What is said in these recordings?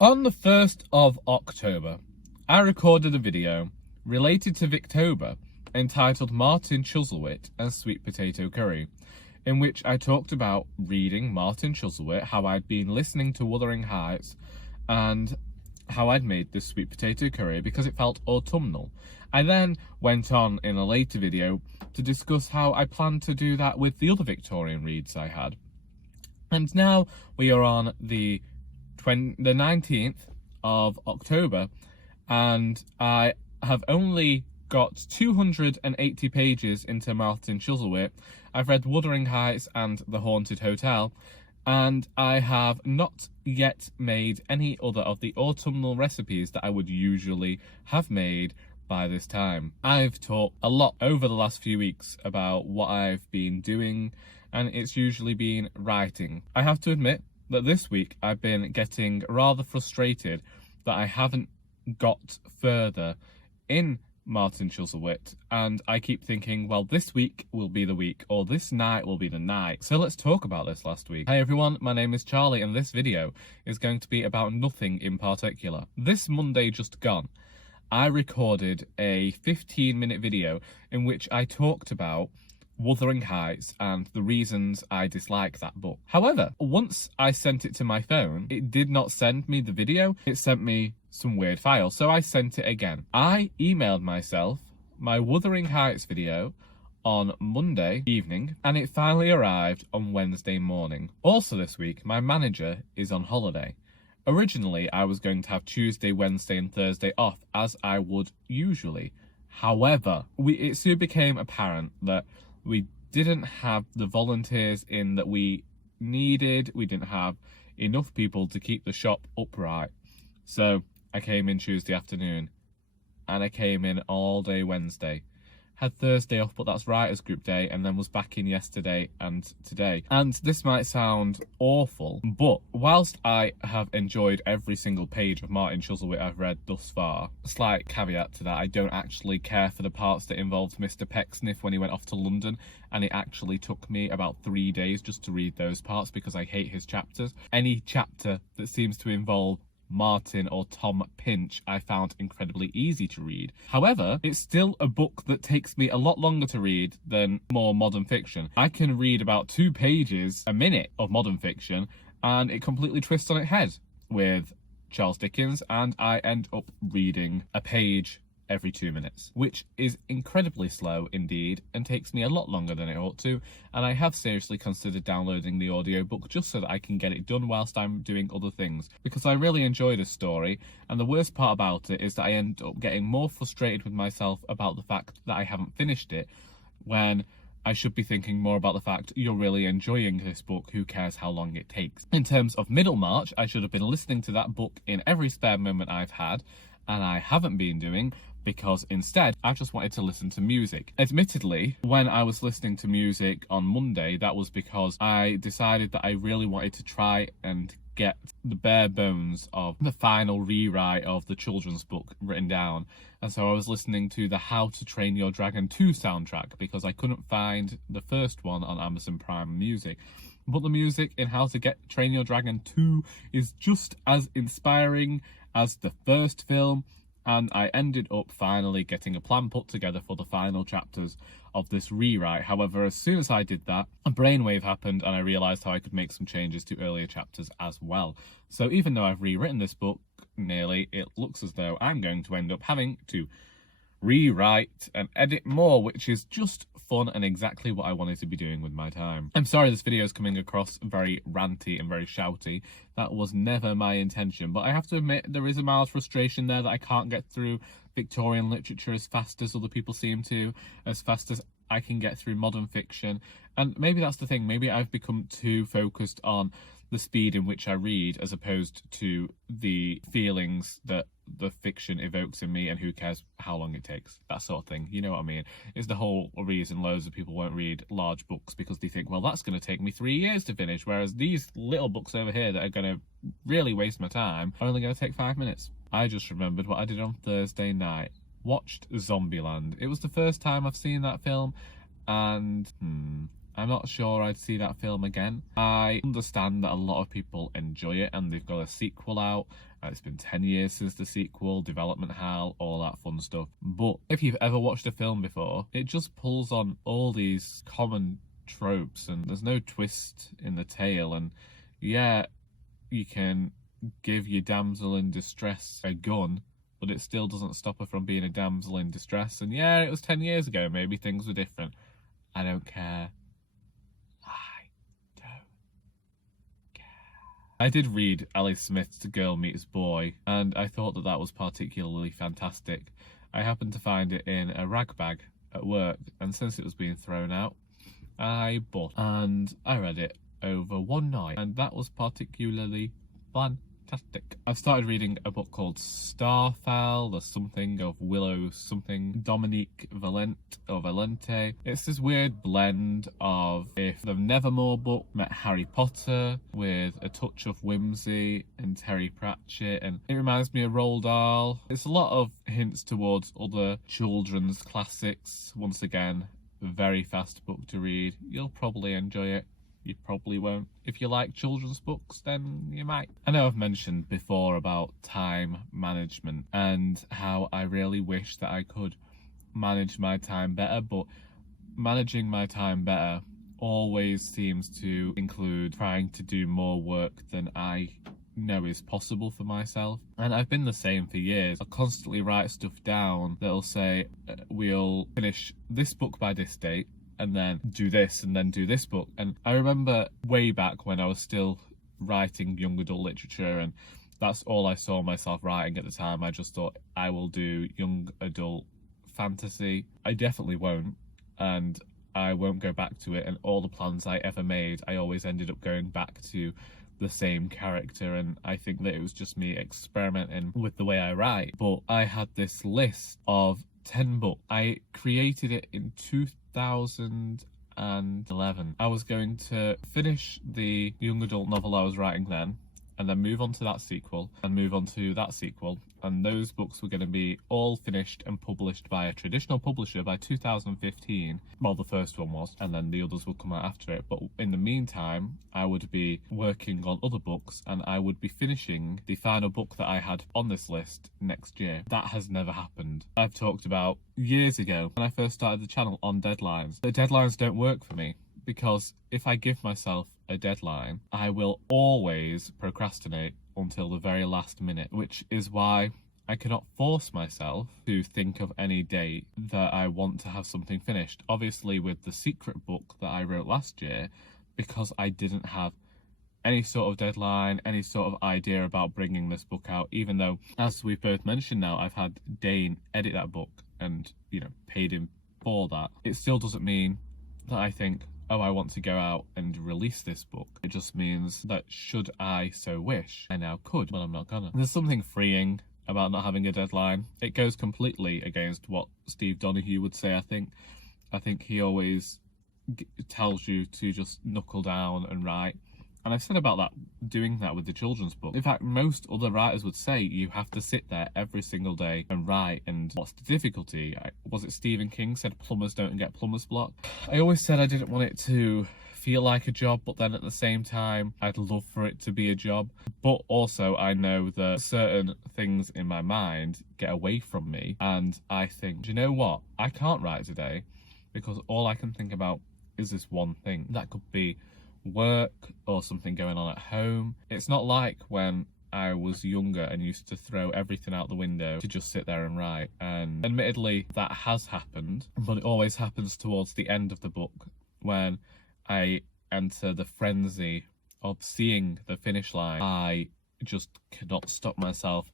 On the 1st of October, I recorded a video related to Victober entitled Martin Chuzzlewit and Sweet Potato Curry, in which I talked about reading Martin Chuzzlewit, how I'd been listening to Wuthering Heights, and how I'd made this sweet potato curry because it felt autumnal. I then went on in a later video to discuss how I planned to do that with the other Victorian reads I had. And now we are on the 19th of October, and I have only got 280 pages into Martin Chuzzlewit. I've read Wuthering Heights and The Haunted Hotel, and I have not yet made any other of the autumnal recipes that I would usually have made by this time. I've talked a lot over the last few weeks about what I've been doing, and it's usually been writing. I have to admit that this week I've been getting rather frustrated that I haven't got further in Martin Chuzzlewit, and I keep thinking, well, this week will be the week, or this night will be the night. So let's talk about this last week. Hey everyone, my name is Charlie, and this video is going to be about nothing in particular. This Monday just gone, I recorded a 15-minute video in which I talked about Wuthering Heights and the reasons I dislike that book. However, once I sent it to my phone, it did not send me the video, it sent me some weird file, so I sent it again. I emailed myself my Wuthering Heights video on Monday evening, and it finally arrived on Wednesday morning. Also this week, my manager is on holiday. Originally, I was going to have Tuesday, Wednesday and Thursday off, as I would usually. However, it soon became apparent that we didn't have the volunteers in that we needed. We didn't have enough people to keep the shop upright. So I came in Tuesday afternoon, and I came in all day Wednesday. Had Thursday off, but that's writers group day, and then was back in yesterday and today. And this might sound awful, but whilst I have enjoyed every single page of Martin Chuzzlewit I've read thus far, slight caveat to that, I don't actually care for the parts that involved Mr Pecksniff when he went off to London, and it actually took me about 3 days just to read those parts because I hate his chapters. Any chapter that seems to involve Martin or Tom Pinch I found incredibly easy to read. However, it's still a book that takes me a lot longer to read than more modern fiction. I can read about 2 pages a minute of modern fiction and it completely twists on its head with Charles Dickens, and I end up reading a page every 2 minutes, which is incredibly slow indeed and takes me a lot longer than it ought to, and I have seriously considered downloading the audiobook just so that I can get it done whilst I'm doing other things, because I really enjoy this story, and the worst part about it is that I end up getting more frustrated with myself about the fact that I haven't finished it, when I should be thinking more about the fact you're really enjoying this book, who cares how long it takes. In terms of Middlemarch, I should have been listening to that book in every spare moment I've had, and I haven't been doing, because instead I just wanted to listen to music. Admittedly, when I was listening to music on Monday, that was because I decided that I really wanted to try and get the bare bones of the final rewrite of the children's book written down. And so I was listening to the How to Train Your Dragon 2 soundtrack because I couldn't find the first one on Amazon Prime Music. But the music in How to Train Your Dragon 2 is just as inspiring as the first film, and I ended up finally getting a plan put together for the final chapters of this rewrite. However, as soon as I did that, a brainwave happened and I realised how I could make some changes to earlier chapters as well. So even though I've rewritten this book nearly, it looks as though I'm going to end up having to rewrite and edit more, which is just fun and exactly what I wanted to be doing with my time. I'm sorry this video is coming across very ranty and very shouty. That was never my intention, but I have to admit there is a mild frustration there that I can't get through Victorian literature as fast as other people seem to, as fast as I can get through modern fiction. And maybe that's the thing, maybe I've become too focused on the speed in which I read as opposed to the feelings that the fiction evokes in me, and who cares how long it takes, that sort of thing, you know what I mean? It's the whole reason loads of people won't read large books, because they think, well, that's going to take me 3 years to finish, whereas these little books over here that are going to really waste my time are only going to take 5 minutes. I just remembered what I did on Thursday night. Watched Zombieland. It was the first time I've seen that film, and I'm not sure I'd see that film again. I understand that a lot of people enjoy it and they've got a sequel out It's been 10 years since the sequel, development hell, all that fun stuff. But if you've ever watched a film before, it just pulls on all these common tropes and there's no twist in the tale. And yeah, you can give your damsel in distress a gun, but it still doesn't stop her from being a damsel in distress. And yeah, it was 10 years ago, maybe things were different. I don't care. I did read Ellie Smith's Girl Meets Boy, and I thought that that was particularly fantastic. I happened to find it in a rag bag at work, and since it was being thrown out, I bought it, and I read it over one night, and that was particularly fantastic. I've started reading a book called Starfell, the something of Willow something, Dominique Valente. It's this weird blend of if the Nevermoor book met Harry Potter with a touch of whimsy and Terry Pratchett, and it reminds me of Roald Dahl. It's a lot of hints towards other children's classics. Once again, very fast book to read. You'll probably enjoy it. You probably won't. If you like children's books, then you might. I know I've mentioned before about time management and how I really wish that I could manage my time better, but managing my time better always seems to include trying to do more work than I know is possible for myself. And I've been the same for years. I constantly write stuff down that'll say, we'll finish this book by this date, and then do this, and then do this book. And I remember way back when I was still writing young adult literature, and that's all I saw myself writing at the time. I just thought, I will do young adult fantasy. I definitely won't, and I won't go back to it. And all the plans I ever made, I always ended up going back to the same character, and I think that it was just me experimenting with the way I write. But I had this list of 10 books. I created it in 2011. I was going to finish the young adult novel I was writing then, and then move on to that sequel, and move on to that sequel, and those books were going to be all finished and published by a traditional publisher by 2015. Well, the first one was, and then the others would come out after it. But in the meantime, I would be working on other books, and I would be finishing the final book that I had on this list next year. That has never happened. I've talked about years ago when I first started the channel on deadlines. The deadlines don't work for me, because if I give myself a deadline, I will always procrastinate until the very last minute, which is why I cannot force myself to think of any date that I want to have something finished. Obviously with the secret book that I wrote last year, because I didn't have any sort of deadline, any sort of idea about bringing this book out, even though, as we've both mentioned now, I've had Dane edit that book and, you know, paid him for that. It still doesn't mean that I think, oh, I want to go out and release this book. It just means that should I so wish, I now could, but I'm not gonna. There's something freeing about not having a deadline. It goes completely against what Steve Donahue would say, I think. I think he always tells you to just knuckle down and write. And I've said about that, doing that with the children's book. In fact, most other writers would say you have to sit there every single day and write. And what's the difficulty? Was it Stephen King said plumbers don't get plumber's block? I always said I didn't want it to feel like a job, but then at the same time, I'd love for it to be a job. But also I know that certain things in my mind get away from me. And I think, do you know what? I can't write today because all I can think about is this one thing. That could be work or something going on at home. It's not like when I was younger and used to throw everything out the window to just sit there and write. And admittedly, that has happened, but it always happens towards the end of the book when I enter the frenzy of seeing the finish line. I just cannot stop myself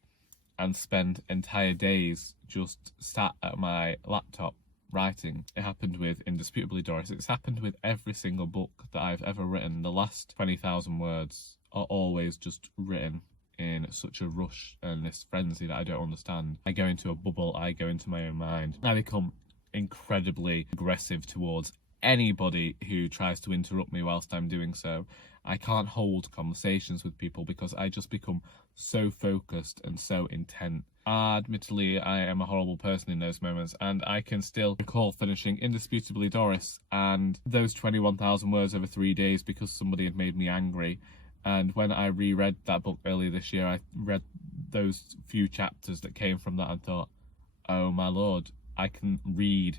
and spend entire days just sat at my laptop writing. It happened with Indisputably Doris. It's happened with every single book that I've ever written. The last 20,000 words are always just written in such a rush and this frenzy that I don't understand. I go into a bubble, I go into my own mind. I become incredibly aggressive towards anybody who tries to interrupt me whilst I'm doing so. I can't hold conversations with people because I just become so focused and so intent. Admittedly, I am a horrible person in those moments, and I can still recall finishing Indisputably Doris and those 21,000 words over 3 days because somebody had made me angry. And when I reread that book earlier this year, I read those few chapters that came from that and thought, oh my lord, I can read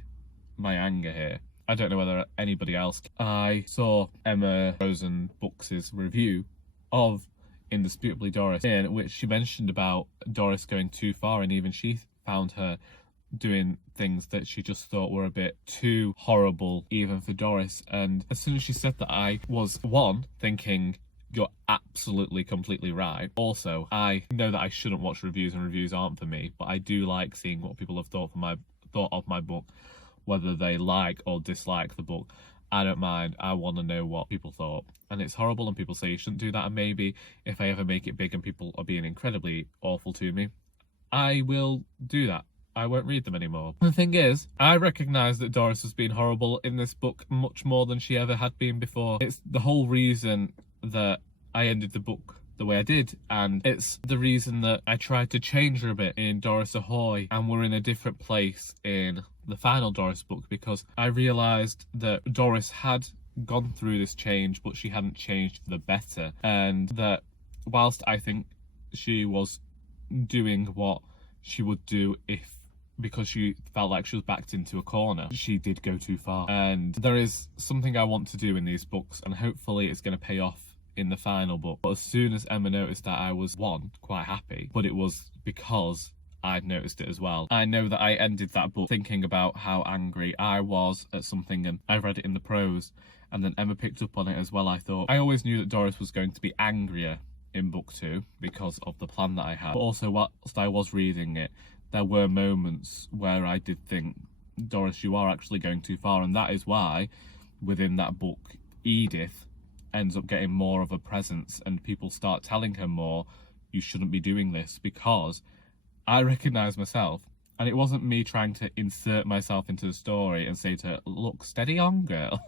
my anger here. I don't know whether anybody else. I saw Emma Rosen Books' review of Indisputably Doris, in which she mentioned about Doris going too far, and even she found her doing things that she just thought were a bit too horrible even for Doris. And as soon as she said that, I was thinking, you're absolutely completely right. Also, I know that I shouldn't watch reviews and reviews aren't for me, but I do like seeing what people have thought of my book, whether they like or dislike the book. I don't mind. I want to know what people thought. And it's horrible and people say you shouldn't do that, and maybe if I ever make it big and people are being incredibly awful to me, I will do that. I won't read them anymore. The thing is, I recognise that Doris has been horrible in this book much more than she ever had been before. It's the whole reason that I ended the book the way I did, and it's the reason that I tried to change her a bit in Doris Ahoy, and we're in a different place in the final Doris book, because I realised that Doris had gone through this change, but she hadn't changed for the better, and that whilst I think she was doing what she would do because she felt like she was backed into a corner, she did go too far. And there is something I want to do in these books, and hopefully it's going to pay off in the final book. But as soon as Emma noticed that, I was quite happy, but it was because I'd noticed it as well. I know that I ended that book thinking about how angry I was at something, and I read it in the prose, and then Emma picked up on it as well. I always knew that Doris was going to be angrier in book 2 because of the plan that I had, but also whilst I was reading it, there were moments where I did think, Doris, you are actually going too far, and that is why within that book Edith ends up getting more of a presence, and people start telling her more, you shouldn't be doing this, because I recognise myself, and it wasn't me trying to insert myself into the story and say to her, look, steady on, girl.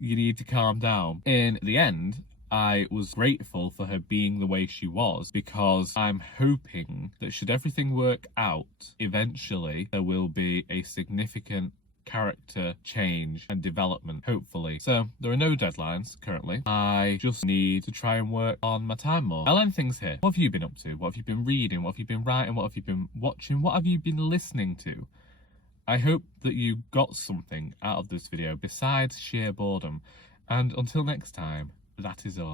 You need to calm down. In the end, I was grateful for her being the way she was, because I'm hoping that should everything work out, eventually there will be a significant character change and development, hopefully. So there are no deadlines currently. I just need to try and work on my time more. I'll end things here. What have you been up to? What have you been reading? What have you been writing? What have you been watching? What have you been listening to? I hope that you got something out of this video besides sheer boredom. And until next time, that is all.